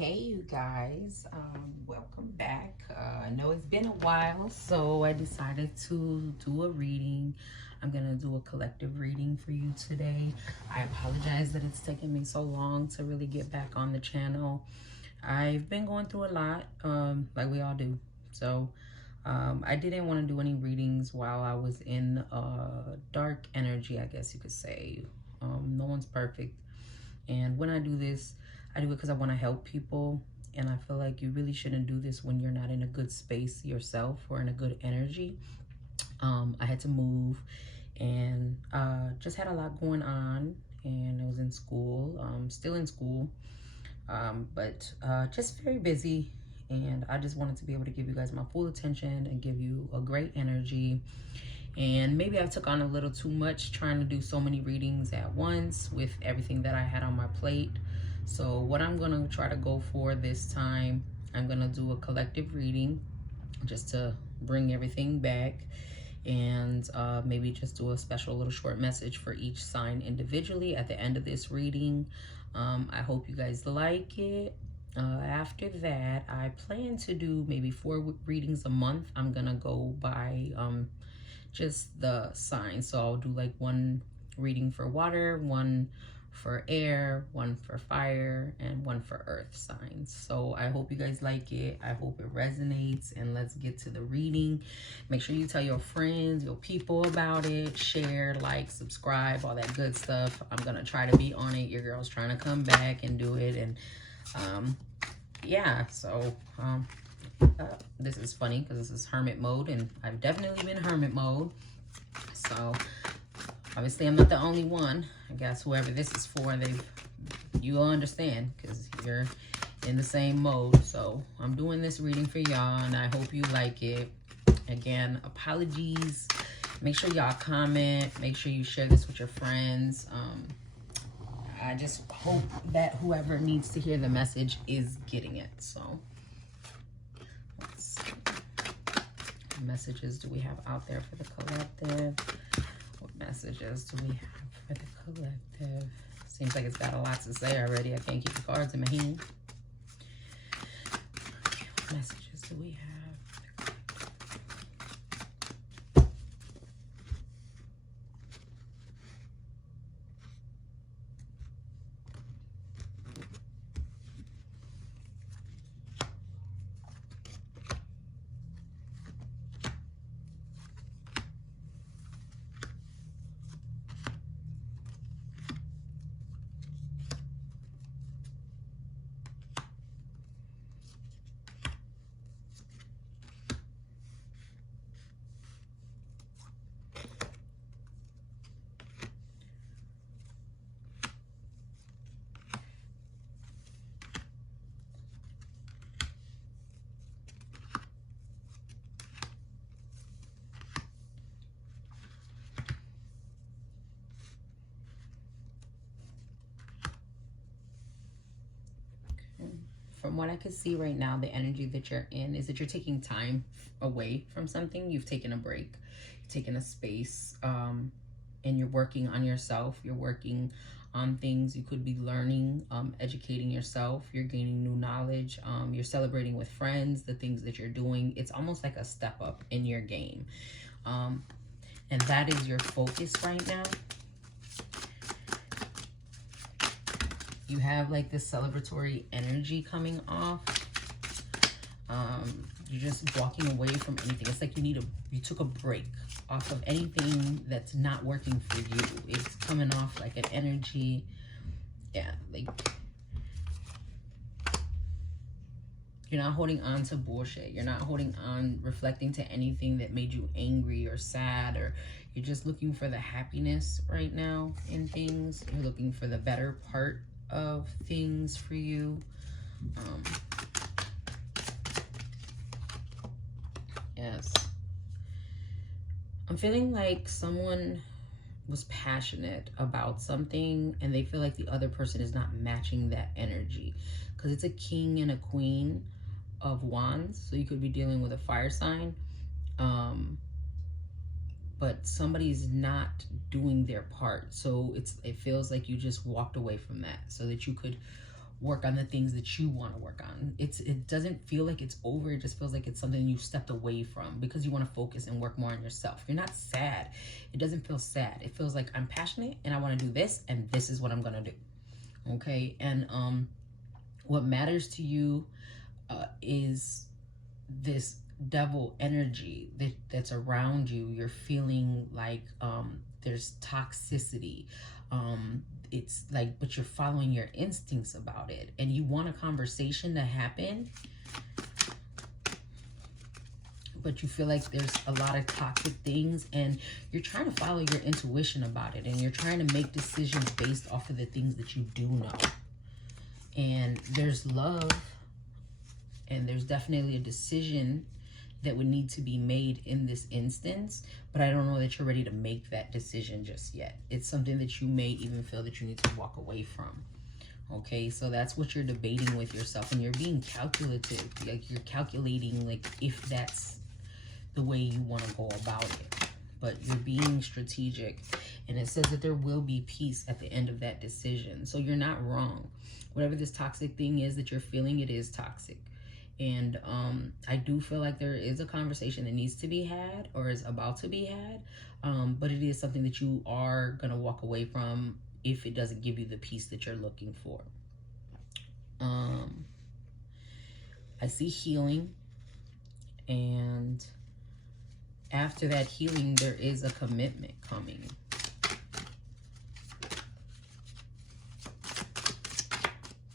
Hey, you guys, welcome back. I know it's been a while, so I decided to do a reading. I'm gonna do a collective reading for you today. I apologize that it's taken me so long to really get back on the channel. I've been going through a lot, like we all do. So I didn't want to do any readings while I was in dark energy, I guess you could say. No one's perfect. And when I do this, I do it because I want to help people. And I feel like you really shouldn't do this when you're not in a good space yourself or in a good energy. I had to move and just had a lot going on. And I was in school, still in school, but just very busy. And I just wanted to be able to give you guys my full attention and give you a great energy. And maybe I took on a little too much trying to do so many readings at once with everything that I had on my plate. So what I'm going to try to go for this time, I'm going to do a collective reading just to bring everything back, and maybe just do a special little short message for each sign individually at the end of this reading. I hope you guys like it. After that, I plan to do maybe 4 readings a month. I'm gonna go by just the signs. So I'll do like 1 reading for water, 1 for air, 1 for fire, and 1 for earth signs. So I hope you guys like it. I hope it resonates, and let's get to the reading. Make sure you tell your friends, your people about it. Share, like, subscribe, all that good stuff. I'm gonna try to be on it. Your girl's trying to come back and do it. And yeah, so this is funny because this is hermit mode, and I've definitely been hermit mode. So obviously I'm not the only one. I guess whoever this is for, you'll understand because you're in the same mode. So I'm doing this reading for y'all, and I hope you like it. Again, apologies. Make sure y'all comment. Make sure you share this with your friends. I just hope that whoever needs to hear the message is getting it. So let's see. What messages do we have out there for the collective? What messages do we have for the collective? Seems like it's got a lot to say already. I can't keep the cards in my hand. Okay, what messages do we have? From what I can see right now, the energy that you're in is that you're taking time away from something. You've taken a break, you've taken a space, and you're working on yourself. You're working on things. You could be learning, educating yourself. You're gaining new knowledge. You're celebrating with friends the things that you're doing. It's almost like a step up in your game. And that is your focus right now. You have like this celebratory energy coming off. You're just walking away from anything. It's like you took a break off of anything that's not working for you. It's coming off like an energy. Yeah, like you're not holding on to bullshit. You're not holding on, reflecting to anything that made you angry or sad, or you're just looking for the happiness right now in things. You're looking for the better part of things for you. Yes. I'm feeling like someone was passionate about something and they feel like the other person is not matching that energy, because it's a king and a queen of wands. So you could be dealing with a fire sign, but somebody's not doing their part. So it feels like you just walked away from that so that you could work on the things that you want to work on. It doesn't feel like it's over. It just feels like it's something you stepped away from because you want to focus and work more on yourself. You're not sad. It doesn't feel sad. It feels like I'm passionate and I want to do this, and this is what I'm going to do. Okay? And what matters to you is this devil energy that's around you. You're feeling like there's toxicity. It's like, but you're following your instincts about it, and you want a conversation to happen, but you feel like there's a lot of toxic things, and you're trying to follow your intuition about it, and you're trying to make decisions based off of the things that you do know. And there's love, and there's definitely a decision that would need to be made in this instance, but I don't know that you're ready to make that decision just yet. It's something that you may even feel that you need to walk away from. Okay, so that's what you're debating with yourself, and you're being calculative. Like, you're calculating, like, if that's the way you want to go about it. But you're being strategic, and it says that there will be peace at the end of that decision. So you're not wrong. Whatever this toxic thing is that you're feeling, it is toxic. And I do feel like there is a conversation that needs to be had, or is about to be had, but it is something that you are going to walk away from if it doesn't give you the peace that you're looking for. I see healing, and after that healing, there is a commitment coming.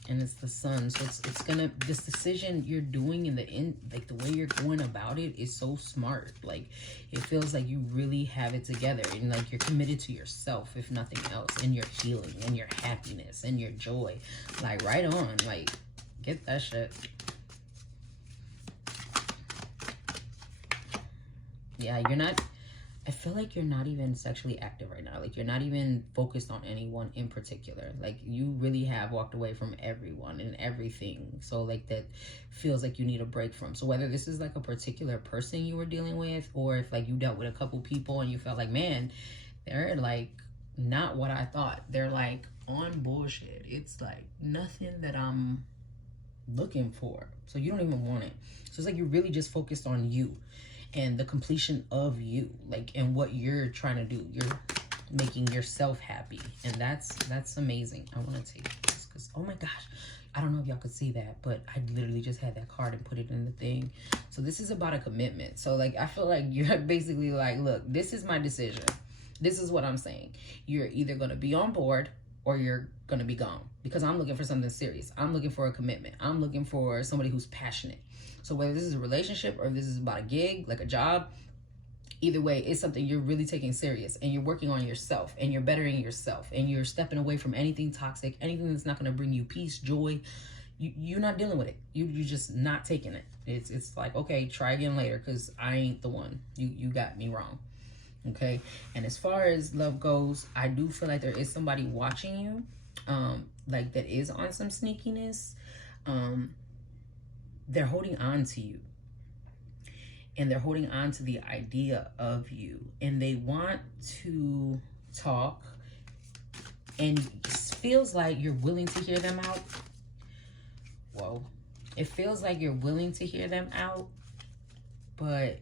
And it's the sun. So it's gonna, this decision you're doing in the end, like the way you're going about it is so smart. Like, it feels like you really have it together, and like you're committed to yourself, if nothing else, and your healing and your happiness and your joy. Like, right on. Like, get that shit. Yeah, you're not, I feel like you're not even sexually active right now. Like, you're not even focused on anyone in particular. Like, you really have walked away from everyone and everything. So, like, that feels like you need a break from. So, whether this is, like, a particular person you were dealing with, or if, like, you dealt with a couple people and you felt like, man, they're, like, not what I thought. They're, like, on bullshit. It's, like, nothing that I'm looking for. So, you don't even want it. So, it's like you're really just focused on you and the completion of you, like, and what you're trying to do. You're making yourself happy, and that's amazing. I want to take this because, oh my gosh, I don't know if y'all could see that, but I literally just had that card and put it in the thing. So this is about a commitment. So, like, I feel like you're basically like, look, this is my decision. This is what I'm saying. You're either going to be on board or you're going to be gone, because I'm looking for something serious. I'm looking for a commitment. I'm looking for somebody who's passionate. So whether this is a relationship or if this is about a gig, like a job, either way, it's something you're really taking serious, and you're working on yourself, and you're bettering yourself, and you're stepping away from anything toxic, anything that's not going to bring you peace, joy. You're not dealing with it. You're just not taking it. It's like, okay, try again later, because I ain't the one. You got me wrong. Okay. And as far as love goes, I do feel like there is somebody watching you, like, that is on some sneakiness. They're holding on to you, and they're holding on to the idea of you, and they want to talk, and it feels like you're willing to hear them out. Whoa. It feels like you're willing to hear them out, but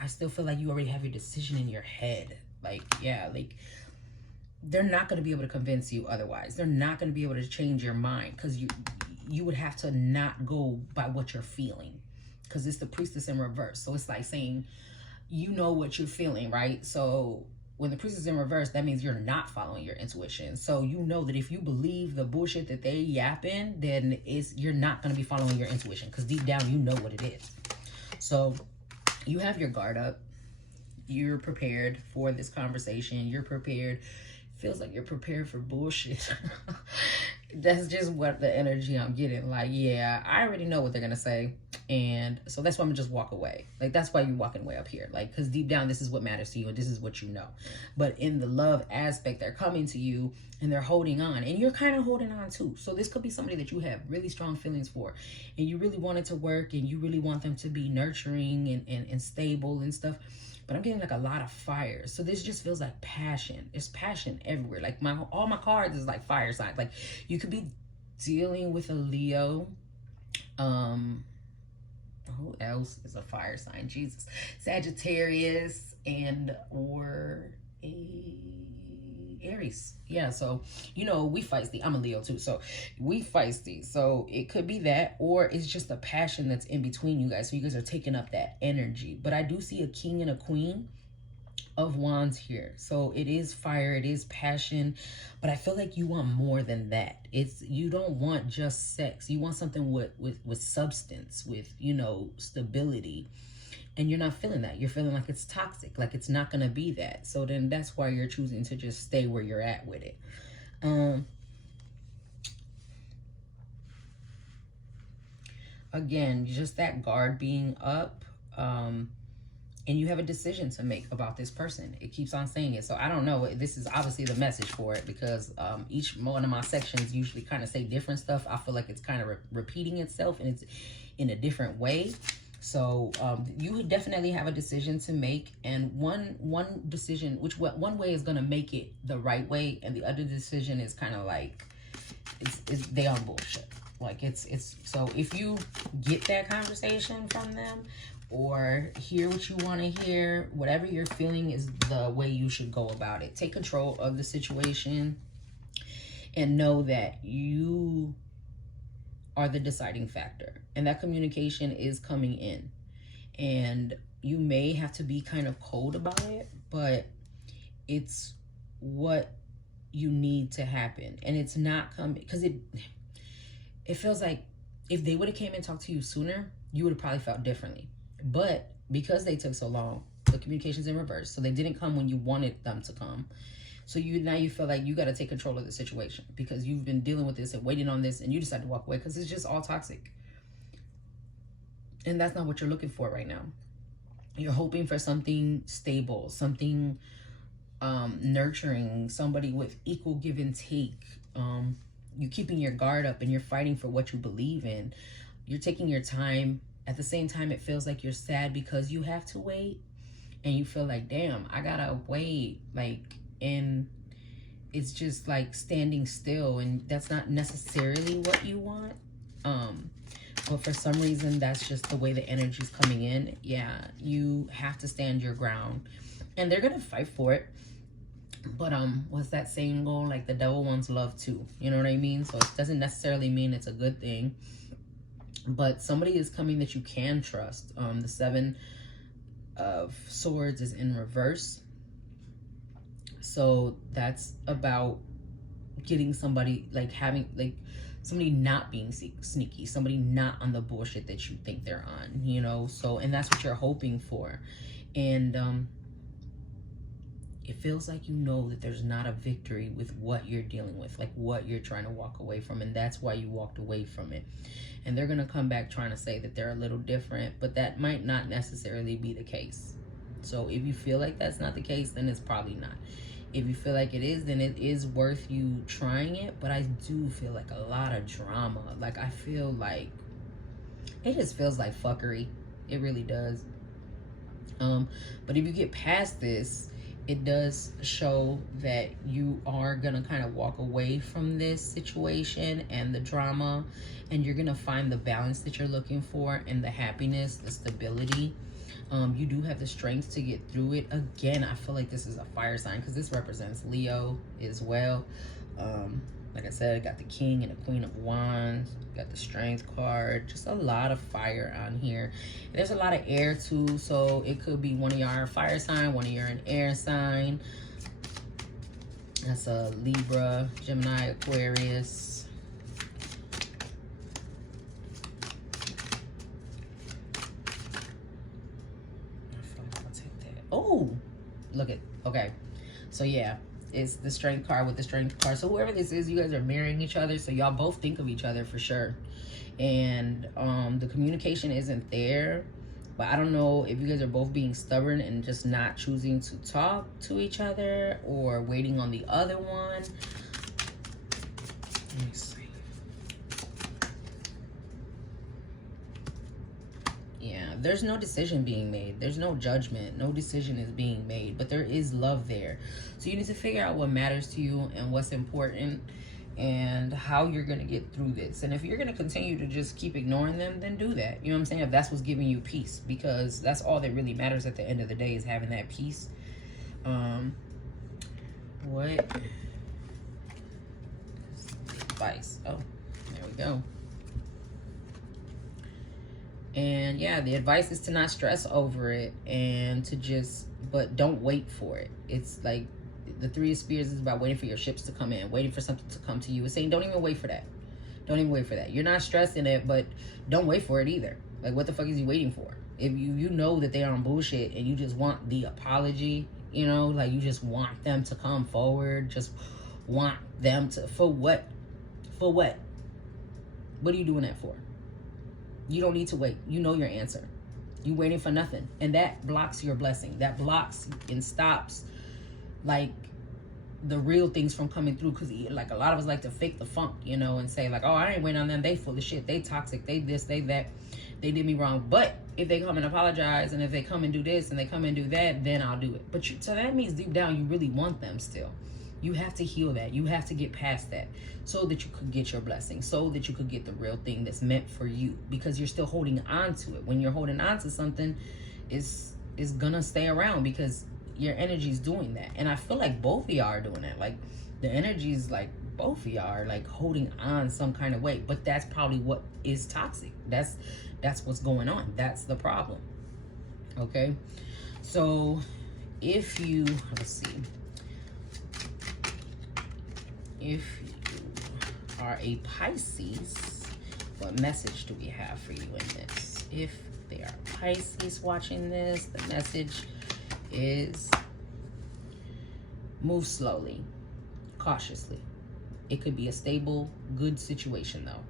I still feel like you already have your decision in your head. Like, yeah, like, they're not going to be able to convince you otherwise. They're not going to be able to change your mind, because you would have to not go by what you're feeling, because it's the Priestess in reverse. So it's like saying, you know what you're feeling, right? So when the Priestess is in reverse, that means you're not following your intuition. So you know that if you believe the bullshit that they yapping, then you're not going to be following your intuition, because deep down you know what it is. So you have your guard up. You're prepared for this conversation. You're prepared. Feels like you're prepared for bullshit. That's just what the energy I'm getting. Like, yeah, I already know what they're gonna say, and so that's why I'm gonna just walk away. Like, that's why you're walking away up here, like, because deep down this is what matters to you, and this is what you know. But in the love aspect, they're coming to you and they're holding on, and you're kind of holding on too. So this could be somebody that you have really strong feelings for, and you really want it to work, and you really want them to be nurturing and stable and stuff. But I'm getting like a lot of fire. So this just feels like passion. There's passion everywhere. Like, all my cards is like fire signs. Like, you could be dealing with a Leo. Who else is a fire sign? Jesus. Sagittarius and or a Aries. Yeah, so you know we feisty. I'm a Leo too, so we feisty. So it could be that, or it's just a passion that's in between you guys. So you guys are taking up that energy. But I do see a king and a queen of wands here. So it is fire, it is passion, but I feel like you want more than that. It's, you don't want just sex. You want something with substance, with, you know, stability. And you're not feeling that. You're feeling like it's toxic, like it's not gonna be that. So then that's why you're choosing to just stay where you're at with it. Again, just that guard being up. And you have a decision to make about this person. It keeps on saying it. So I don't know. This is obviously the message for it, because each one of my sections usually kind of say different stuff. I feel like it's kind of repeating itself, and it's in a different way. So you would definitely have a decision to make, and one decision, one way is going to make it the right way, and the other decision is kind of like it's they on bullshit. Like it's so if you get that conversation from them, or hear what you want to hear, whatever you're feeling is the way you should go about it. Take control of the situation and know that you are the deciding factor, and that communication is coming in, and you may have to be kind of cold about it, but it's what you need to happen. And it's not coming because it feels like if they would have came and talked to you sooner, you would have probably felt differently. But because they took so long, the communication's in reverse. So they didn't come when you wanted them to come. So now you feel like you got to take control of the situation, because you've been dealing with this and waiting on this, and you decide to walk away because it's just all toxic. And that's not what you're looking for right now. You're hoping for something stable, something nurturing, somebody with equal give and take. You're keeping your guard up, and you're fighting for what you believe in. You're taking your time. At the same time, it feels like you're sad because you have to wait, and you feel like, damn, I gotta wait. Like, and it's just like standing still, and that's not necessarily what you want. But for some reason, that's just the way the energy's coming in. Yeah, you have to stand your ground, and they're gonna fight for it. But what's that saying go? Like, the devil wants love too. You know what I mean? So it doesn't necessarily mean it's a good thing. But somebody is coming that you can trust. The Seven of Swords is in reverse. So that's about getting somebody, like having, like somebody not being sneaky, somebody not on the bullshit that you think they're on, you know? So, and that's what you're hoping for. And it feels like you know that there's not a victory with what you're dealing with, like what you're trying to walk away from, and that's why you walked away from it. And they're going to come back trying to say that they're a little different, but that might not necessarily be the case. So if you feel like that's not the case, then it's probably not. If you feel like it is, then it is worth you trying it. But I do feel like a lot of drama. Like, I feel like it just feels like fuckery. It really does. But if you get past this, it does show that you are going to kind of walk away from this situation and the drama, and you're going to find the balance that you're looking for, and the happiness, the stability. You do have the strength to get through it. Again, I feel like this is a fire sign, because this represents Leo as well. Like I said, I got the King and the Queen of Wands, got the Strength card, just a lot of fire on here. And there's a lot of air too, so it could be one of y'all are a fire sign, one of y'all are an air sign. That's a Libra, Gemini, Aquarius. I feel like I'll take that. Oh, look at, okay. So yeah. It's the Strength card with the Strength card. So whoever this is, you guys are marrying each other. So y'all both think of each other for sure. And the communication isn't there. But I don't know if you guys are both being stubborn and just not choosing to talk to each other, or waiting on the other one. Let me see. Yeah, there's no decision being made. There's no judgment. No decision is being made. But there is love there. So you need to figure out what matters to you and what's important. and how you're going to get through this. And if you're going to continue to just keep ignoring them, then do that. You know what I'm saying? If that's what's giving you peace, because that's all that really matters at the end of the day, is having that peace. What advice? Oh, there we go. And yeah, the advice is to not stress over it, and to just, but don't wait for it. It's like the Three of Spears is about waiting for your ships to come in, waiting for something to come to you. It's saying don't even wait for that. Don't even wait for that. You're not stressing it, but don't wait for it either. Like, what the fuck is you waiting for? If you know that they're on bullshit and you just want the apology, you know, like you just want them to come forward, just want them to, for what? For what? What are you doing that for? You don't need to wait. You know your answer. You waiting for nothing. And that blocks your blessing. That blocks and stops, like, the real things from coming through. Because, like, a lot of us like to fake the funk, you know, and say, like, oh, I ain't waiting on them. They full of shit. They toxic. They this, they that. They did me wrong. But if they come and apologize, and if they come and do this, and they come and do that, then I'll do it. But so that means deep down you really want them still. You have to heal that. You have to get past that, so that you could get your blessing, so that you could get the real thing that's meant for you, because you're still holding on to it. When you're holding on to something, is gonna stay around, because your energy is doing that. And I feel like both of y'all are doing that. Like, the energy is like both of y'all are like holding on some kind of way, but that's probably what is toxic. That's what's going on. That's the problem. Okay, so if you, let's see, if you are a Pisces, what message do we have for you in this? If they are Pisces watching this, the message is move slowly, cautiously. It could be a stable, good situation though.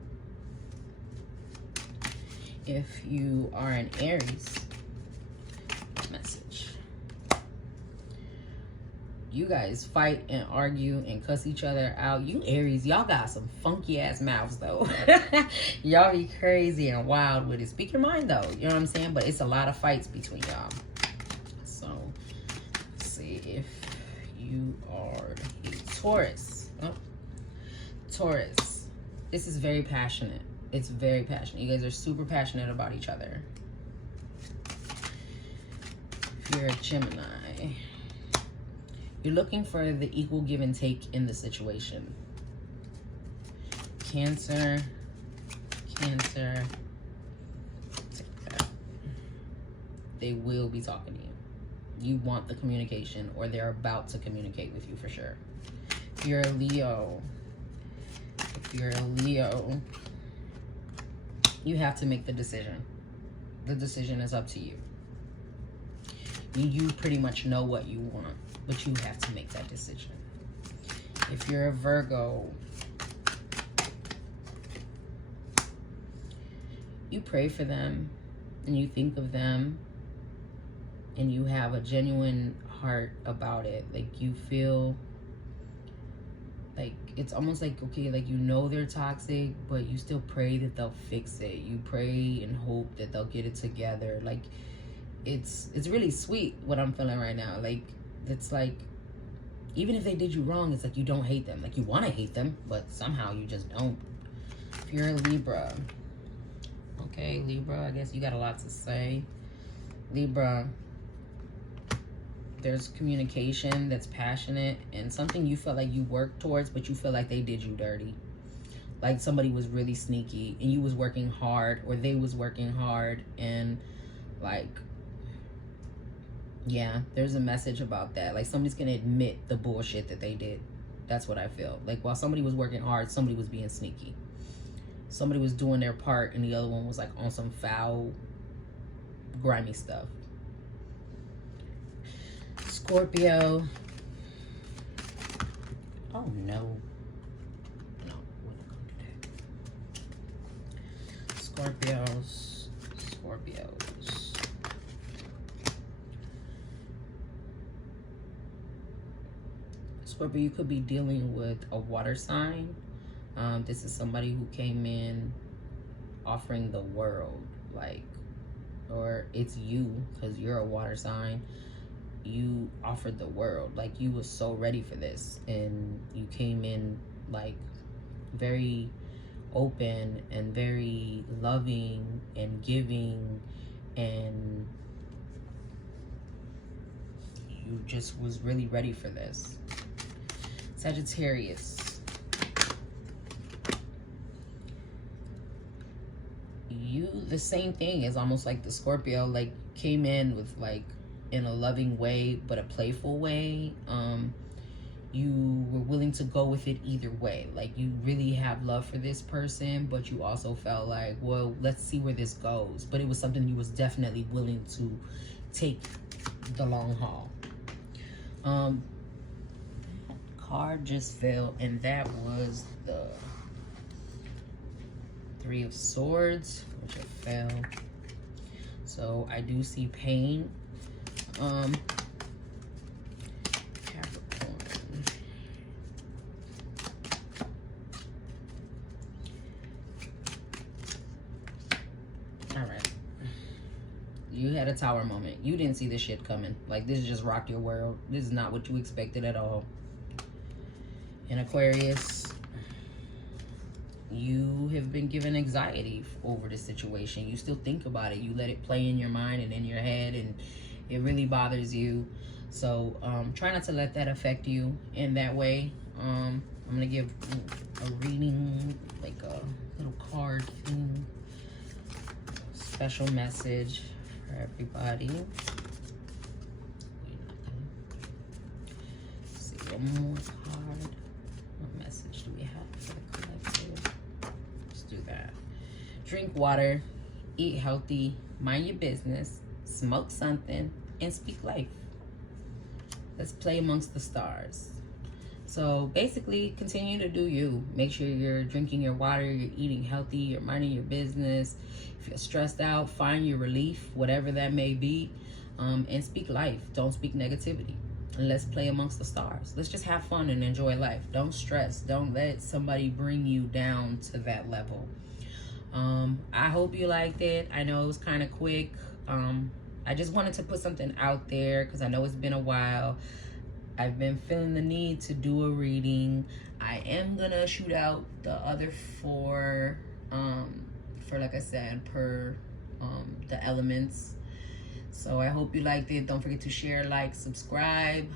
If you are an Aries, message. You guys fight and argue and cuss each other out. You Aries, y'all got some funky ass mouths though. Y'all be crazy and wild with it. Speak your mind though, you know what I'm saying? But it's a lot of fights between y'all. So, let's see if you are a Taurus. Oh, Taurus. This is very passionate. It's very passionate. You guys are super passionate about each other. If you're a Gemini, you're looking for the equal give and take in the situation. Cancer. Cancer. Take that. They will be talking to you. You want the communication, or they're about to communicate with you for sure. If you're a Leo. If you're a Leo, you have to make the decision. The decision is up to you. You pretty much know what you want, but you have to make that decision. If you're a Virgo, you pray for them and you think of them and you have a genuine heart about it. Like, you feel like it's almost like, okay, like, you know they're toxic, but you still pray that they'll fix it. You pray and hope that they'll get it together. Like, it's really sweet what I'm feeling right now. Like, it's like, even if they did you wrong, it's like you don't hate them. Like, you want to hate them, but somehow you just don't. If you're a Libra, okay, Libra, I guess you got a lot to say. Libra, there's communication that's passionate and something you felt like you worked towards, but you feel like they did you dirty. Like, somebody was really sneaky and you was working hard, or they was working hard, and like, yeah, there's a message about that. Like, somebody's gonna admit the bullshit that they did. That's what I feel. Like, while somebody was working hard, somebody was being sneaky. Somebody was doing their part and the other one was like on some foul, grimy stuff. Scorpio. Oh no. No, we're not gonna do that. Scorpios. Scorpios. Scorpio, you could be dealing with a water sign. This is somebody who came in offering the world, like, or it's you, because you're a water sign. You offered the world, like, you was so ready for this, and you came in like very open and very loving and giving, and you just was really ready for this. Sagittarius, you, the same thing is almost like the Scorpio, like came in with like in a loving way but a playful way. You were willing to go with it either way. Like you really have love for this person, but you also felt like, well, let's see where this goes. But it was something you was definitely willing to take the long haul. Card just fell, and that was the Three of Swords, which it fell. So I do see pain. Capricorn. All right. You had a Tower moment. You didn't see this shit coming. Like, this just rocked your world. This is not what you expected at all. In Aquarius, you have been given anxiety over this situation. You still think about it. You let it play in your mind and in your head, and it really bothers you. So try not to let that affect you in that way. I'm gonna give a reading, like a little card thing, special message for everybody. Let's see, one more card. What message do we have for the collective? Let's do that. Drink water, eat healthy, mind your business, smoke something, and speak life. Let's play amongst the stars. So basically, continue to do you. Make sure you're drinking your water, you're eating healthy, you're minding your business. If you're stressed out, find your relief, whatever that may be, and speak life. Don't speak negativity. And let's play amongst the stars. Let's just have fun and enjoy life. Don't stress. Don't let somebody bring you down to that level. I hope you liked it. I know it was kind of quick. I just wanted to put something out there because I know it's been a while. I've been feeling the need to do a reading. I am gonna shoot out the other four, for like I said, per the elements. So I hope you liked it. Don't forget to share, like, subscribe,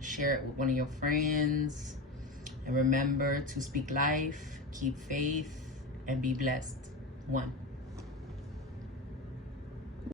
share it with one of your friends, and remember to speak life, keep faith, and be blessed. 1.